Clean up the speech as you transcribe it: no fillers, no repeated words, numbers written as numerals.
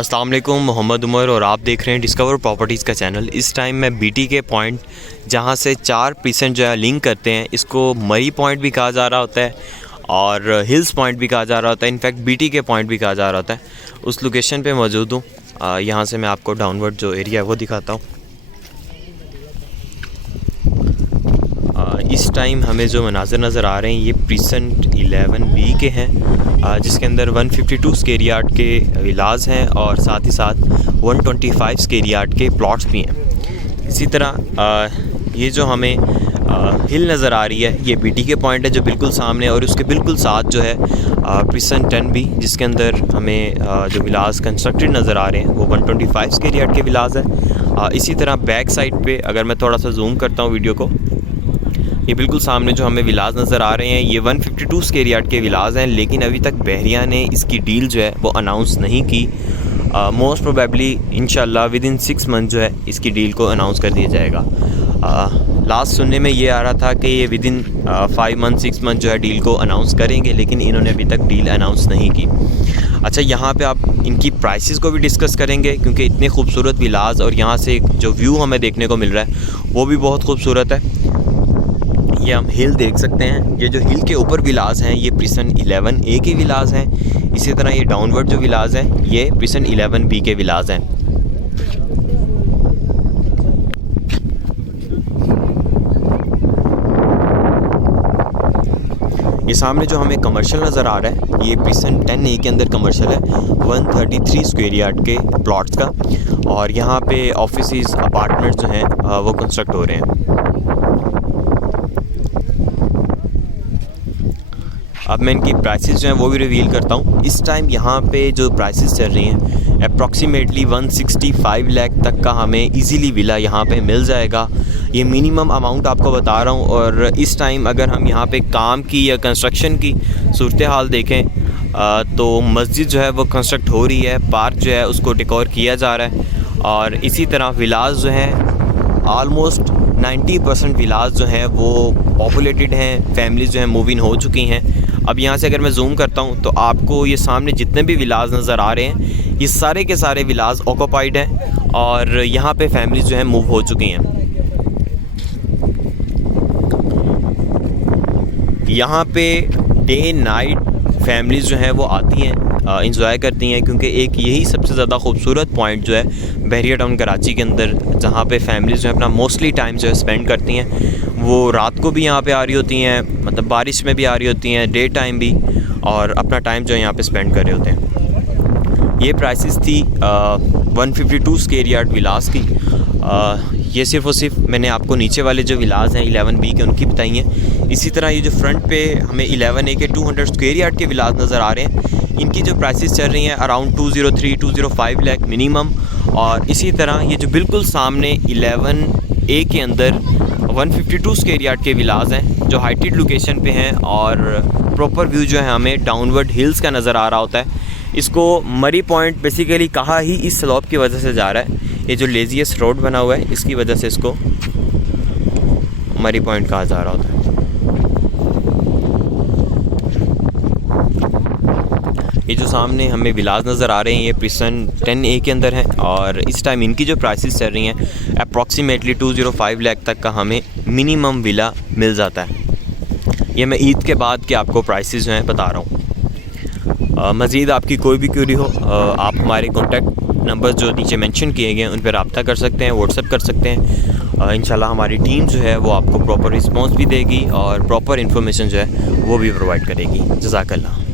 अस्सलाम वालेकुम, मोहम्मद उमर और आप देख रहे हैं डिस्कवर प्रॉपर्टीज़ का चैनल। इस टाइम मैं बीटी के पॉइंट जहां से 4% जो है लिंक करते हैं, इसको मरी पॉइंट भी कहा जा रहा होता है और हिल्स पॉइंट भी कहा जा रहा होता है, इनफैक्ट बीटी के पॉइंट भी कहा जा रहा होता है। उस लोकेशन पे मौजूद हूँ। यहाँ से मैं आपको डाउनवर्ड जो एरिया है वो दिखाता हूँ। इस टाइम हमें जो मनाज़र नज़र आ रहे हैं ये प्रीसेंट 11B के हैं, जिसके अंदर 152 स्क्वायर यार्ड के विलाज हैं और साथ ही साथ 125 स्क्वायर यार्ड के प्लॉट्स भी हैं। इसी तरह ये जो हमें हिल नज़र आ रही है ये बीटी के पॉइंट है जो बिल्कुल सामने, और उसके बिल्कुल साथ जो है प्रीसेंट 10B, जिसके अंदर हमें जो विलाज कंस्ट्रक्टेड नज़र आ रहे हैं वो 125 स्क्वायर यार्ड के विलाज है। इसी तरह बैक साइड पे अगर मैं थोड़ा सा जूम करता हूँ वीडियो को, ये बिल्कुल सामने जो हमें विलाज नज़र आ रहे हैं ये 152 स्क्वायर यार्ड के विलाज हैं, लेकिन अभी तक बहरिया ने इसकी डील जो है वो अनाउंस नहीं की। मोस्ट प्रोबेबली इंशाल्लाह विद इन 6 मंथ जो है इसकी डील को अनाउंस कर दिया जाएगा। लास्ट सुनने में ये आ रहा था कि ये विद इन 5 मंथ 6 मंथ जो है डील को अनाउंस करेंगे, लेकिन इन्होंने अभी तक डील अनाउंस नहीं की। अच्छा, यहाँ पे आप इनकी प्राइसेस को भी डिस्कस करेंगे क्योंकि इतने खूबसूरत विलाज और यहाँ से जो व्यू हमें देखने को मिल रहा है वो भी बहुत खूबसूरत है। ये हम हिल देख सकते हैं, ये जो हिल के ऊपर विलाज हैं ये प्रीसेंट 11A के विलाज हैं। इसी तरह ये डाउनवर्ड जो विलाज हैं ये प्रीसेंट 11B के विलाज हैं। ये सामने जो हमें कमर्शियल नज़र आ रहा है ये प्रीसेंट 10A के अंदर कमर्शियल है, 133 स्क्वायर यार्ड के प्लॉट्स का, और यहाँ पे ऑफिसेस अपार्टमेंट्स जो हैं वो कंस्ट्रक्ट हो रहे हैं। अब मैं इनकी प्राइसेस जो हैं वो भी रिवील करता हूँ। इस टाइम यहाँ पे जो प्राइसेस चल रही हैं अप्रॉक्सीमेटली 165 लाख तक का हमें इजीली विला यहाँ पे मिल जाएगा। ये मिनिमम अमाउंट आपको बता रहा हूँ। और इस टाइम अगर हम यहाँ पे काम की या कंस्ट्रक्शन की सूरत हाल देखें तो मस्जिद जो है वो कंस्ट्रक्ट हो रही है, पार्क जो है उसको डेकोर किया जा रहा है, और इसी तरह विलाज जो हैं आलमोस्ट 90% विलाज जो हैं वो पॉपुलेटेड हैं, फैमिलीज जो हैं मूव इन हो चुकी हैं। अब यहाँ से अगर मैं जूम करता हूँ तो आपको ये सामने जितने भी विलाज नज़र आ रहे हैं ये सारे के सारे विलाज ऑक्यूपाइड हैं और यहाँ पे फैमिलीज जो हैं मूव हो चुकी हैं। यहाँ पे डे नाइट फैमिलीज जो हैं वो आती हैं, इंजॉय करती हैं, क्योंकि एक यही सबसे ज़्यादा खूबसूरत पॉइंट जो है बहरिया टाउन कराची के अंदर, जहाँ पे फैमिलीज जो है अपना मोस्टली टाइम जो है स्पेंड करती हैं। वो रात को भी यहाँ पे आ रही होती हैं, मतलब बारिश में भी आ रही होती हैं, डे टाइम भी, और अपना टाइम जो है यहाँ पे स्पेंड कर रहे होते हैं। ये प्राइसेस थी 152 स्क्वायर यार्ड विलास की। ये सिर्फ़ और सिर्फ मैंने आपको नीचे वाले जो विलाज हैं 11B के उनकी बताई हैं। इसी तरह ये जो फ्रंट पे हमें 11A के 200 स्क्वायर यार्ड के विलाज नज़र आ रहे हैं, इनकी जो प्राइसेस चल रही हैं अराउंड 203-205 लाख मिनिमम। और इसी तरह ये जो बिल्कुल सामने 11A के अंदर 152 स्क्वायर यार्ड के विलाज हैं जो हाइटेड लोकेशन पे हैं, और प्रॉपर व्यू जो है हमें डाउनवर्ड हिल्स का नज़र आ रहा होता है। इसको मरी पॉइंट बेसिकली कहा ही इस स्लोप की वजह से जा रहा है। ये जो लेजीएस्ट रोड बना हुआ है इसकी वजह से इसको मरी पॉइंट कहा जा रहा होता है। ये जो सामने हमें विलाज नज़र आ रहे हैं ये प्रीसेंट 10A के अंदर हैं, और इस टाइम इनकी जो प्राइसेस चल रही हैं अप्रॉक्सीमेटली 205 लाख तक का हमें मिनिमम विला मिल जाता है। ये मैं ईद के बाद के आपको प्राइसेस जो हैं बता रहा हूँ। मज़ीद आपकी कोई भी क्वेरी हो आप हमारे कॉन्टैक्ट नंबर जो नीचे मेंशन किए गए हैं उन पर रब्ता कर सकते हैं, व्हाट्सएप कर सकते हैं। इंशाल्लाह हमारी टीम जो है वो आपको प्रॉपर रिस्पॉन्स भी देगी और प्रॉपर इन्फॉर्मेशन जो है वो भी प्रोवाइड करेगी। जज़ाकल्लाह।